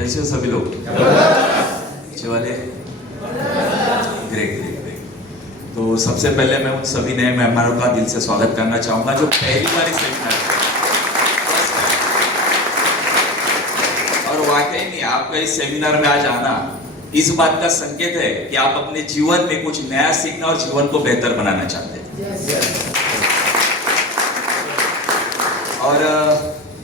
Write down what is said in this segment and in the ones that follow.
कैसे हो सभी लोग? अच्छे वाले? Great great great. तो सबसे पहले मैं उन सभी नए मेहमानों का दिल से स्वागत करना चाहूंगा जो पहली बार इस सेमिनार में, और वाकई में आपका इस सेमिनार में आज आना इस बात का संकेत है कि आप अपने जीवन में कुछ नया सीखना और जीवन को बेहतर बनाना चाहते हैं। और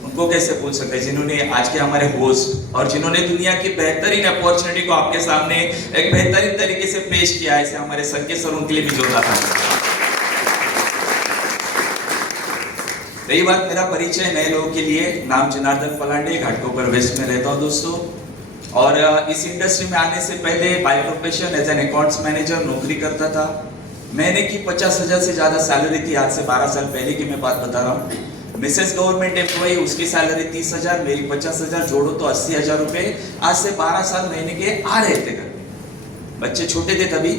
उनको कैसे भूल सकते हैं जिन्होंने आज के हमारे होस्ट और जिन्होंने दुनिया की बेहतरीन अपॉर्चुनिटी को आपके सामने एक बेहतरीन तरीके से पेश किया है। ऐसे हमारे संकेत सर, उनके लिए भी जोरदार तालियां। रही बात मेरा परिचय नए लोगों के लिए, नाम जनार्दन पलांडे, घाटकोपर वेस्ट में रहता हूं दोस्तों। और इस इंडस्ट्री में आने से पहले by profession as an accounts manager नौकरी करता था। महीने की 50,000 से ज्यादा सैलरी थी। आज से 12 साल पहले की मैं बात बता रहा हूँ। मिसेस गवर्नमेंट एम्प्लॉई, उसकी सैलरी 30,000, मेरी 50,000, जोड़ो तो 80,000 रुपए। आज से 12 साल महीने के आ रहे थे घर में। बच्चे छोटे थे तभी।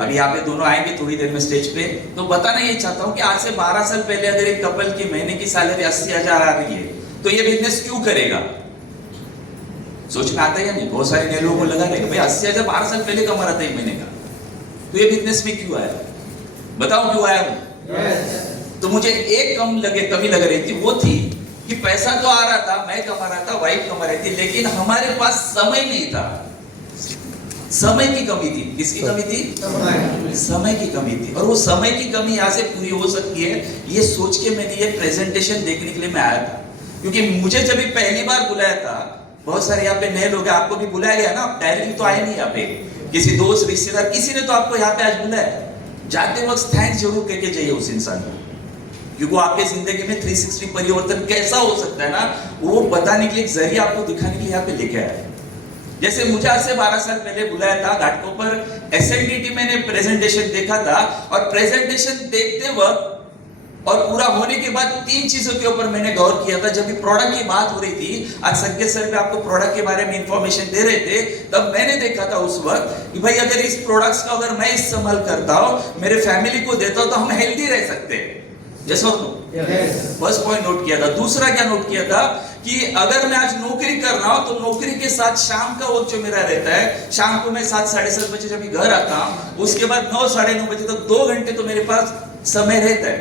अभी यहाँ पे दोनों आएंगे थोड़ी देर में स्टेज पे। तो बताना ये चाहता हूँ कि आज से 12 साल पहले अगर एक कपल की महीने की सैलरी 80,000 आ रही है तो ये बिजनेस क्यों करेगा? सोच में आता है या नहीं? बहुत सारे नए लोगों को लगा रहेगा भाई 80,000 12 साल पहले कमा रहा था एक महीने का, तो ये बिजनेस में क्यों आया? बताओ क्यों आया हूं? तो मुझे एक कमी लग रही थी, वो थी कि पैसा तो आ रहा था, मैं कमा रहा था, वाइफ कमा रही थी, लेकिन हमारे पास समय नहीं था। समय की कमी थी। किसकी कमी थी? समय की कमी थी। और वो समय की कमी यहाँ से पूरी हो सकती है, ये सोच के मैंने ये प्रेजेंटेशन देखने के लिए मैं आया था। क्योंकि मुझे जब पहली बार बुलाया था, बहुत सारे यहाँ पे नए लोग हैं, आपको भी बुलाया गया ना, आप डायरेक्टली तो आए नहीं यहाँ पे, किसी दोस्त रिश्तेदार किसी ने तो आपको यहाँ पे आज बुलाया। जाते वक्त थैंक्स जरूर कह के जाइए उस इंसान को, क्योंकि आपके जिंदगी में 360 परिवर्तन कैसा हो सकता है ना, वो बताने के लिए, एक जरिया आपको दिखाने के लिए यहाँ पे लेके आया है। जैसे मुझे आज से 12 साल पहले बुलाया था घाटकोपर एसएनडीटी, मैंने प्रेजेंटेशन देखा था, और प्रेजेंटेशन देखते वक्त और पूरा होने के बाद 3 चीजों के ऊपर मैंने गौर किया था। जब भी प्रोडक्ट की बात हो रही थी, आज संकेत सर भी आपको प्रोडक्ट के बारे में इंफॉर्मेशन दे रहे थे, तब मैंने देखा था उस वक्त कि भाई अगर इस प्रोडक्ट्स का अगर मैं इस्तेमाल करता हूं, मेरे फैमिली को देता हूं, तो हम हेल्दी रह सकते हैं। जैसा फर्स्ट पॉइंट नोट किया था। दूसरा क्या नोट किया था कि अगर मैं आज नौकरी कर रहा हूं, तो नौकरी के साथ शाम का वक्त जो मेरा रहता है, शाम को मैं 7 साढ़े 7 बजे जब घर आता हूं, उसके बाद 9 साढ़े 9 बजे तक 2 घंटे तो मेरे पास समय रहता है,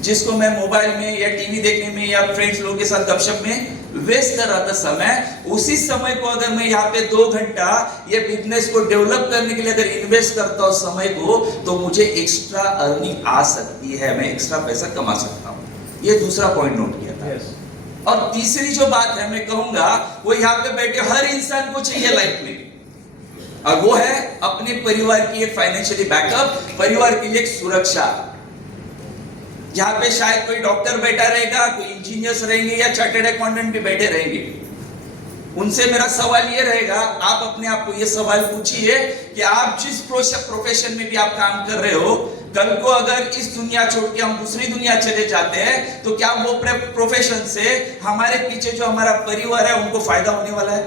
जिसको मैं मोबाइल में या टीवी देखने में या फ्रेंड्स लोगों के साथ गपशप में वेस्ट कर रहा था समय। उसी समय को अगर मैं यहाँ पे 2 घंटा ये बिजनेस को डेवलप करने के लिए अगर इन्वेस्ट करता हूँ समय को, तो मुझे एक्स्ट्रा अर्निंग आ सकती है, मैं एक्स्ट्रा पैसा कमा सकता हूँ। ये दूसरा पॉइंट नोट किया था। और तीसरी जो बात है मैं कहूंगा, वो यहाँ पे बैठे हर इंसान को चाहिए लाइफ में, और वो है अपने परिवार की एक फाइनेंशियली बैकअप, परिवार के लिए एक सुरक्षा। यहाँ पे शायद कोई डॉक्टर बैठा रहेगा, कोई इंजीनियर्स रहेंगे या चार्टर्ड अकाउंटेंट भी बैठे रहेंगे। उनसे मेरा सवाल ये रहेगा, आप अपने आप को ये सवाल पूछिए कि आप जिस प्रोफेशन में भी आप काम कर रहे हो, कल को अगर इस दुनिया छोड़ के हम दूसरी दुनिया चले जाते हैं, तो क्या वो प्रोफेशन से हमारे पीछे जो हमारा परिवार है उनको फायदा होने वाला है?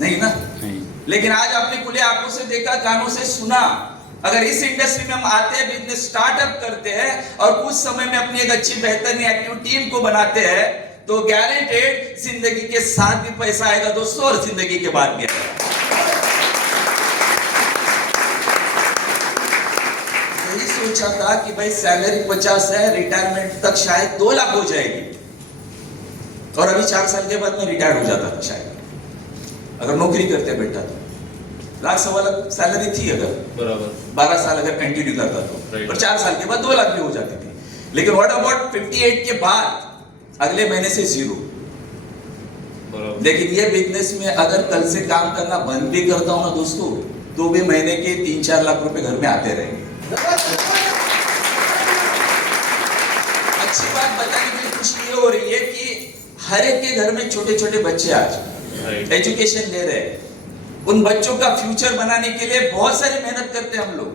नहीं ना। लेकिन आज आपने खुले आंखों से देखा, कानों से सुना, अगर इस इंडस्ट्री में हम आते हैं, बिजनेस स्टार्टअप करते हैं और कुछ समय में अपनी एक अच्छी बेहतरीन एक्टिव टीम को बनाते हैं, तो गारंटेड जिंदगी के साथ भी पैसा आएगा दोस्तों, और जिंदगी के बाद भी आएगा। यही सोचा था कि भाई सैलरी 50 है, रिटायरमेंट तक शायद 2 लाख हो जाएगी, और अभी 4 साल के बाद मैं रिटायर हो जाता था शायद, अगर नौकरी करते बैठा था। लाख सवा लाख सैलरी थी अगर बराबर 12 साल अगर कंटिन्यू करता तो, पर 4 साल के बाद 2 लाख भी हो जाती थी। लेकिन व्हाट अबाउट 58 के बाद अगले महीने से 0। लेकिन ये बिजनेस में अगर कल से काम करना बंद भी करता हूं ना दोस्तों, तो भी महीने के 3-4 लाख रुपए घर में आते रहेंगे। अच्छी बात बताने के लिए खुशी ये हो रही है कि हर एक के घर में छोटे छोटे बच्चे आज एजुकेशन ले रहे हैं। उन बच्चों का फ्यूचर बनाने के लिए बहुत सारी मेहनत करते हैं हम लोग।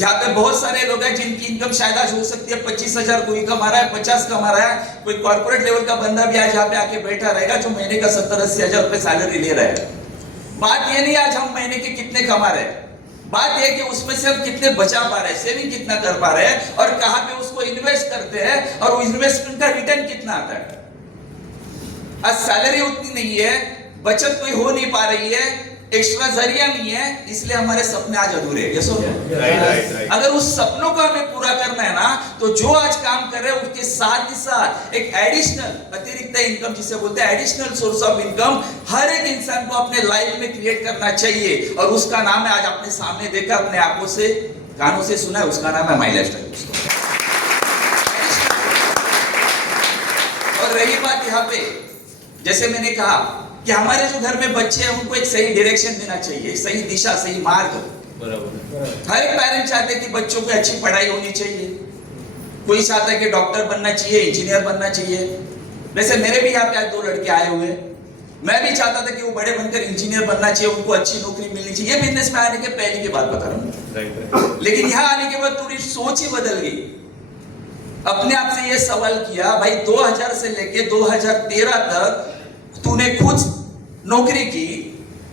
यहाँ पे बहुत सारे लोग हैं जिनकी इनकम शायद आज हो सकती है 25,000, कोई कमा रहा है 50 कमा रहा है, कोई कॉर्पोरेट लेवल का बंदा भी आज यहाँ पे आके बैठा रहेगा जो महीने का 70-80 हजार रुपए सैलरी ले रहा है। बात ये नहीं आज हम महीने के कितने कमा रहे हैं, बात यह कि उसमें से हम कितने बचा पा रहे हैं, सेविंग कितना कर पा रहे हैं, और कहां पे उसको इन्वेस्ट करते हैं, और वो इन्वेस्टमेंट का रिटर्न कितना आता है। आज सैलरी उतनी नहीं है, बचत कोई हो नहीं पा रही है, एक्स्ट्रा जरिया नहीं है, इसलिए हमारे सपने आज अधूरे हैं। Yes right. अगर उस सपनों को हमें पूरा करना है ना, तो जो आज काम कर रहे हैं उसके साथ ही साथ एक एडिशनल अतिरिक्त इनकम, जिसे बोलते हैं एडिशनल सोर्स ऑफ इनकम, हर एक इंसान को अपने लाइफ में क्रिएट करना चाहिए। और उसका नाम है, आज आपने सामने देखा, अपने आंखों से कानों से सुना है, उसका नाम है माई लाइफस्टाइल। और रही बात यहाँ पे, जैसे मैंने कहा कि हमारे जो घर में बच्चे हैं उनको एक सही डायरेक्शन देना चाहिए, सही दिशा, सही मार्ग। बराबर। हर एक पेरेंट चाहते हैं कि बच्चों की अच्छी पढ़ाई होनी चाहिए। कोई चाहता है कि डॉक्टर बनना चाहिए, इंजीनियर बनना चाहिए। वैसे मेरे भी यहाँ पे आज 2 लड़के आए हुए, मैं भी चाहता था कि वो बड़े बनकर इंजीनियर बनना चाहिए, उनको अच्छी नौकरी मिलनी चाहिए। ये बिजनेस में आने के पहले की बात बता रहा हूँ। लेकिन यहाँ आने के बाद थोड़ी सोच ही बदल गई। अपने आप से ये सवाल किया, भाई 2000 से लेके 2013 तक तूने खुद नौकरी की,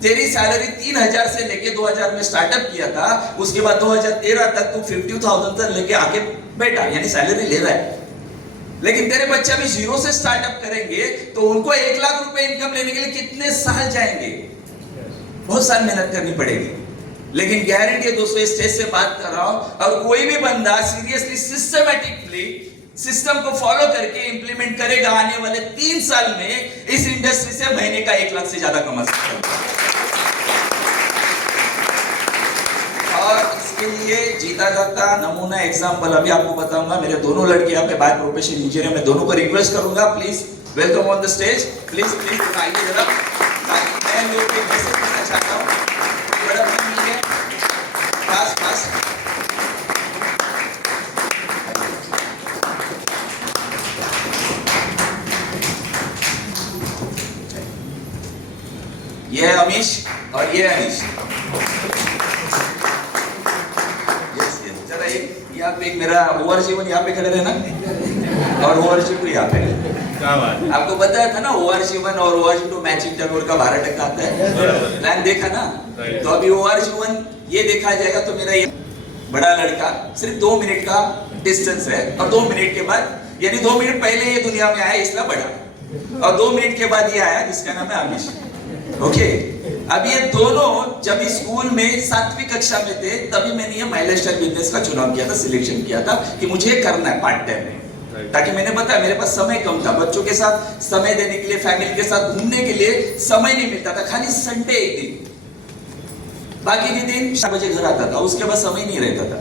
तेरी सैलरी 3000 से लेके 2000 में स्टार्टअप किया था, उसके बाद 2013 तक तू 50,000 तक लेके आके बैठा, यानी सैलरी ले रहा है। लेकिन तेरे बच्चे अभी 0 से स्टार्टअप करेंगे तो उनको 1 लाख रुपए इनकम लेने के लिए कितने साल जाएंगे? बहुत साल मेहनत करनी पड़ेगी। लेकिन गारंटी है दोस्तों, इस स्टेज से बात कर रहा हूं, और कोई भी बंदा सीरियसली सिस्टमैटिकली सिस्टम को फॉलो करके इंप्लीमेंट करेगा, आने वाले 3 साल में इस इंडस्ट्री से महीने का 1 लाख से ज्यादा कमा सकता है। और इसके लिए जीता जाता नमूना एग्जांपल अभी आपको बताऊंगा। मेरे दोनों लड़के यहाँ पे बाय प्रोफेशन इंजीनियर, मैं दोनों को रिक्वेस्ट करूंगा, please welcome on the stage. Please please आइए जरा, ताकि मैं लोग एक मैसेज देना चाहता हूँ। बड़ा है पास पास ये है अमीश और ये है अनीश। जरा एक यहाँ पे एक मेरा ओवर जीवन यहाँ पे खड़े रहना, और ओवर जी को यहाँ पे। क्या बात? आपको बताया था ना, ओवर जीवन और ओवर जी टू मैचिंग टर्नओवर का 12% आता है। प्लान देखा ना, तो अभी ओवर जीवन ये देखा जाएगा। तो मेरा ये बड़ा लड़का सिर्फ 2 मिनट का डिस्टेंस है, और 2 मिनट के बाद, यानी 2 मिनट पहले ये दुनिया में आया इसलिए बड़ा, और 2 मिनट के बाद ये आया जिसका नाम है अमीश। ओके, अब ये दोनों जब स्कूल में 7वीं कक्षा में थे, तभी मैंने ये माई लाइफस्टाइल बिजनेस का चुनाव किया था, सिलेक्शन किया था कि मुझे ये करना है पार्ट टाइम में। ताकि मैंने बताया मेरे पास समय कम था, बच्चों के साथ समय देने के लिए, फैमिली के साथ घूमने के लिए समय नहीं मिलता था, खाली संडे एक दिन, बाकी के दिन 4 बजे घर आता था, उसके बाद समय नहीं रहता था।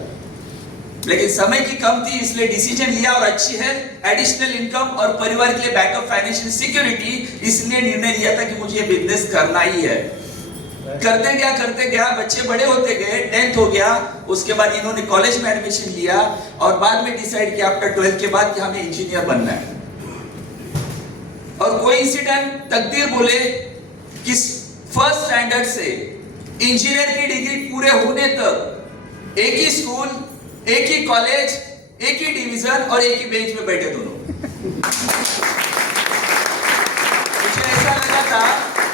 लेकिन समय की कम थी, इसलिए डिसीजन लिया, और अच्छी है एडिशनल इनकम और परिवार के लिए बैकअप फाइनेंशियल सिक्योरिटी, इसलिए निर्णय लिया था कि मुझे ये बिजनेस करना ही है। करते गया बच्चे बड़े होते गए, 10th हो गया, उसके बाद इन्होंने कॉलेज में एडमिशन लिया, और बाद में डिसाइड किया आफ्टर 12th के बाद कि हमें इंजीनियर बनना है। और कोइंसिडेंट तकदीर बोले कि फर्स्ट स्टैंडर्ड से इंजीनियर की डिग्री पूरे होने तक एक ही स्कूल, एक ही कॉलेज, एक ही डिवीजन और एक ही बेंच में बैठे दोनों। मुझे ऐसा लगा था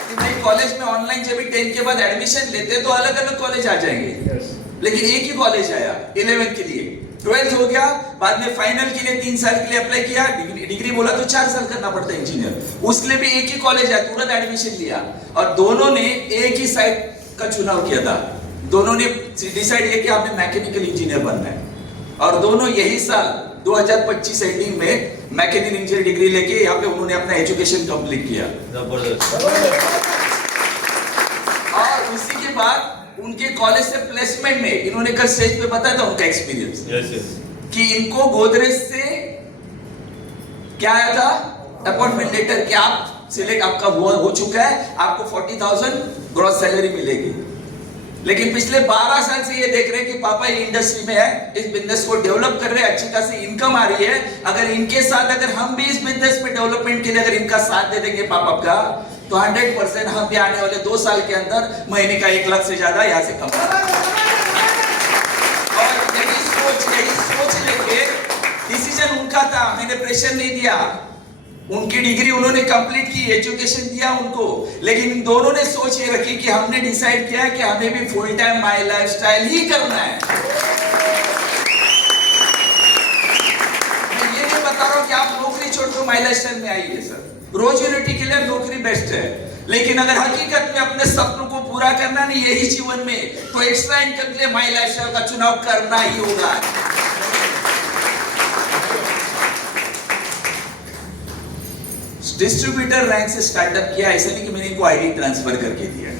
कि भाई कॉलेज में ऑनलाइन जब भी 10th के बाद एडमिशन लेते तो अलग अलग कॉलेज आ जाएंगे, लेकिन एक ही कॉलेज आया 11th के लिए। 12th हो गया, बाद में फाइनल के लिए 3 साल के लिए अप्लाई किया, डिग्री बोला तो 4 साल करना पड़ता है इंजीनियर, उसके लिए भी एक ही कॉलेज आया, तुरंत एडमिशन लिया। और दोनों ने एक ही साइड का चुनाव किया था, दोनों ने डिसाइड किया कि आपने मैकेनिकल इंजीनियर बनना है, और दोनों यही साल 2025 एंडिंग में मैकेनिकल इंजीनियर डिग्री लेके यहाँ पे उन्होंने अपना एजुकेशन कंप्लीट किया। और उसी के बाद उनके कॉलेज से प्लेसमेंट में इन्होंने कल स्टेज पे बताया था उनका एक्सपीरियंस कि इनको गोदरेज से क्या आया था, अपॉइंटमेंट लेटर कि आप सिलेक्ट आपका हो चुका है, आपको 40,000 ग्रॉस सैलरी मिलेगी। लेकिन पिछले 12 साल से ये देख रहे हैं कि पापा ये इंडस्ट्री में है, इस बिजनेस को डेवलप कर रहे हैं, अच्छी खासी इनकम आ रही है। अगर इनके साथ अगर हम भी इस बिजनेस में डेवलपमेंट के लिए अगर इनका साथ दे देंगे पापा का, तो 100% हम भी आने वाले 2 साल के अंदर महीने का 1 लाख से ज्यादा यहाँ से कमा। और यही सोच लेके डिसीजन उनका था, मैंने प्रेशर नहीं दिया। उनकी डिग्री उन्होंने कंप्लीट की, एजुकेशन दिया उनको, लेकिन इन दोनों ने सोच ये रखी कि हमने डिसाइड किया कि हमें भी फुल टाइम माई लाइफस्टाइल ही करना है। मैं ये नहीं बता रहा हूं कि आप नौकरी छोड़ दो माई लाइफस्टाइल में आइए सर, रोजी रोटी के लिए नौकरी बेस्ट है, लेकिन अगर हकीकत में अपने सपनों को पूरा करना नहीं यही जीवन में, तो एक्स्ट्रा इनकम के लिए माई लाइफस्टाइल का चुनाव करना ही होगा। डिस्ट्रीब्यूटर रैंक से स्टार्टअप किया, ऐसा नहीं कि मैंने इनको आईडी ट्रांसफर करके दिया,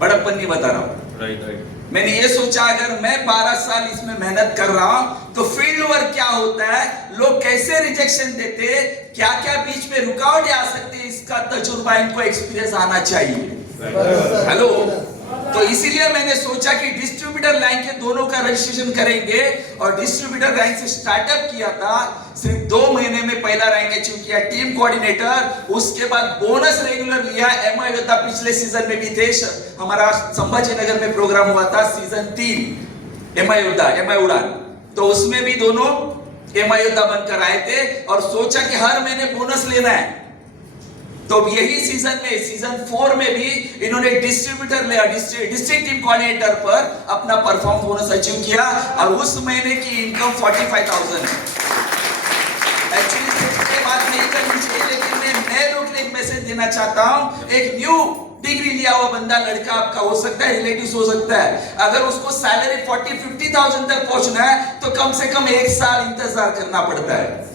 बड़प्पन नहीं बता रहा हूं। राइट। मैंने ये सोचा अगर मैं 12 साल इसमें मेहनत कर रहा हूं तो फील्ड वर्क क्या होता है, लोग कैसे रिजेक्शन देते, क्या क्या बीच में रुकावटें आ सकती है, इसका तजुर्बा इनको एक्सपीरियंस आना चाहिए। हेलो, तो इसीलिए मैंने सोचा कि डिस्ट्रीब्यूटर रैंक के दोनों का रजिस्ट्रेशन करेंगे, और डिस्ट्रीब्यूटर रैंक से स्टार्टअप किया था। सिर्फ 2 महीने में पहला रैंक अचीव किया, टीम कोऑर्डिनेटर, उसके बाद बोनस रेगुलर लिया। एमआई योद्धा पिछले सीजन में भी थे, हमारा संभाजी नगर में प्रोग्राम हुआ था सीजन 3 एमआई योद्धा, एमआई उड़ान, तो उसमें भी दोनों एमआई योद्धा बनकर आए थे और सोचा कि हर महीने बोनस लेना है। तो यही सीजन में, सीजन 4 में भी इन्होंने डिस्ट्रीब्यूटर लिया, डिस्ट्रिक्ट टीम कोऑर्डिनेटर पर अपना परफॉर्म बोनस अचीव किया, और उस महीने की इनकम 45,000 है। एक्चुअली ये बात नहीं करनी चाहिए, लेकिन मैं नए लोग को एक मैसेज देना चाहता हूं। एक न्यू डिग्री लिया हुआ बंदा, लड़का आपका हो सकता है, रिलेटिव हो सकता है, अगर उसको सैलरी 40-50,000 तक पहुंचना है तो कम से कम 1 साल इंतजार करना पड़ता है।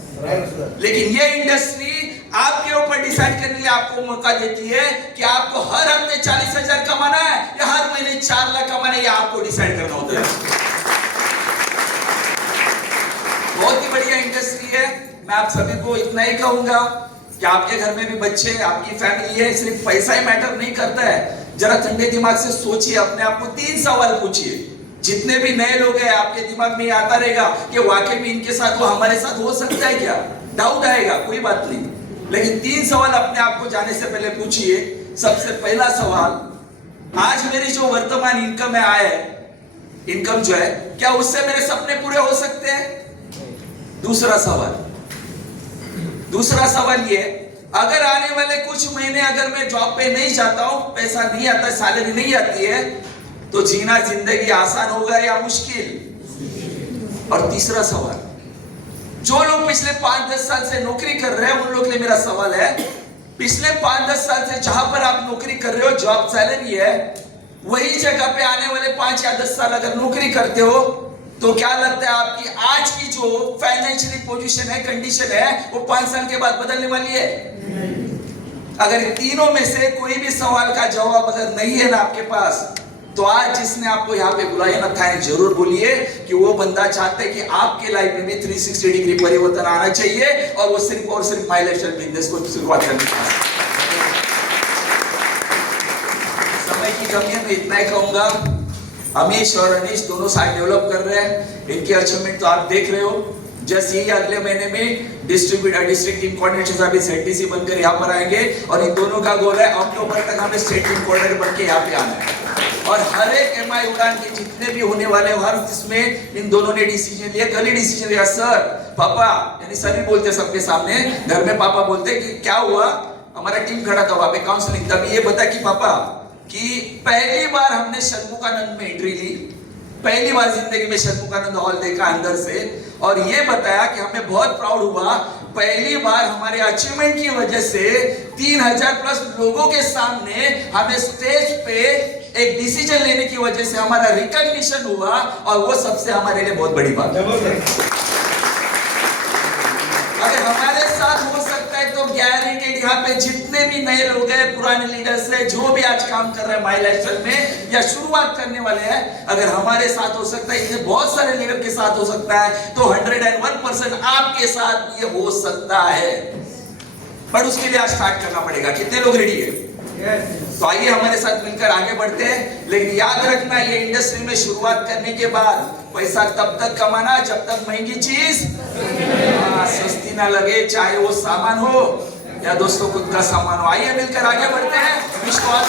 लेकिन ये इंडस्ट्री आपके ऊपर डिसाइड करने के लिए आपको मौका देती है कि आपको हर हफ्ते 40,000 कमाना है या हर महीने 4 लाख कमाना है, या आपको डिसाइड करना होता है। बहुत ही बढ़िया इंडस्ट्री है। मैं आप सभी को इतना ही कहूंगा कि आपके घर में भी बच्चे, आपकी फैमिली है, सिर्फ पैसा ही मैटर नहीं करता है। जरा ठंडे दिमाग से सोचिए, अपने आप को 3 सवाल पूछिए। जितने भी नए लोग हैं, आपके दिमाग में आता रहेगा कि वाकई में इनके साथ वो हमारे साथ हो सकता है क्या, डाउट आएगा, कोई बात नहीं, लेकिन 3 सवाल अपने आप को जाने से पहले पूछिए। सबसे पहला सवाल, आज मेरी जो वर्तमान इनकम है, आय है, इनकम जो है, क्या उससे मेरे सपने पूरे हो सकते हैं? दूसरा सवाल ये, अगर आने वाले कुछ महीने अगर मैं जॉब पे नहीं जाता हूं, पैसा नहीं आता, सैलरी नहीं आती है, तो जीना जिंदगी आसान होगा या मुश्किल? और तीसरा सवाल, जो लोग पिछले 5-10 साल से नौकरी कर रहे हैं, उन लोग के लिए मेरा सवाल है, पिछले 5-10 साल से जहां पर आप नौकरी कर रहे हो, जॉब सैलरी है, वही जगह पे आने वाले 5 या 10 साल अगर नौकरी करते हो, तो क्या लगता है आपकी आज की जो फाइनेंशियली पोजीशन है, कंडीशन है, वो 5 साल के बाद बदलने वाली है? अगर तीनों में से कोई भी सवाल का जवाब अगर नहीं है ना आपके पास, तो आज जिसने आपको यहाँ पे बुलाया ना, थैंक जरूर बोलिए कि वो बंदा चाहता है कि आपके लाइफ में भी 360 डिग्री परिवर्तन आना चाहिए, और वो सिर्फ और सिर्फ माई लाइफस्टाइल बिजनेस को शुरुआत करनी चाहिए। समय की कमी है, मैं इतना ही कहूंगा। अमीश और अनीश दोनों साइड डेवलप कर रहे हैं, इनकी अचीवमेंट तो आप देख रहे हो। जैसे ही अगले महीने में डिस्ट्रिक्ट टीम कोऑर्डिनेटर अभी ZTC बनकर यहाँ पर आएंगे, और इन दोनों का गोल है अक्टूबर तक हमें स्टेट टीम कोऑर्डिनेटर बन के यहाँ पे आना है। और हर एक एमआई उड़ान के जितने भी होने वाले, हर जिसमें इन दोनों ने डिसीजन लिया, कल ही डिसीजन लिया। सर, पापा, यानी सर भी बोलते सबके सामने, घर में पापा बोलते कि क्या हुआ, हमारा टीम खड़ा था वहां पे काउंसलिंग, तभी ये बता कि पापा कि पहली बार हमने षणमुखानंद में एंट्री ली, पहली बार जिंदगी में षणमुखानंद हॉल देखा अंदर से, और ये बताया कि हमें बहुत प्राउड हुआ, पहली बार हमारे अचीवमेंट की वजह से 3000 प्लस लोगों के सामने हमें स्टेज पे एक डिसीजन लेने की वजह से हमारा रिकॉग्निशन हुआ, और वो सबसे हमारे लिए बहुत बड़ी बात है। अगर हमारे साथ हो सकता है तो गारंटेड यहाँ पे जितने भी नए लोग हैं, पुराने लीडर्स हैं, जो भी आज काम कर रहे हैं माई लाइफस्टाइल में या शुरुआत करने वाले हैं, अगर हमारे साथ हो सकता है, इतने बहुत सारे लीडर के साथ हो सकता है, तो 101% आपके साथ ये हो सकता है। पर उसके लिए आज स्टार्ट करना पड़ेगा। कितने लोग रेडी है? तो आइए हमारे साथ मिलकर आगे बढ़ते हैं। लेकिन याद रखना, ये इंडस्ट्री में शुरुआत करने के बाद पैसा तब तक कमाना जब तक महंगी चीज सस्ती ना लगे, चाहे वो सामान हो या दोस्तों खुद का सामान हो। आइए मिलकर आगे बढ़ते हैं। विश्वास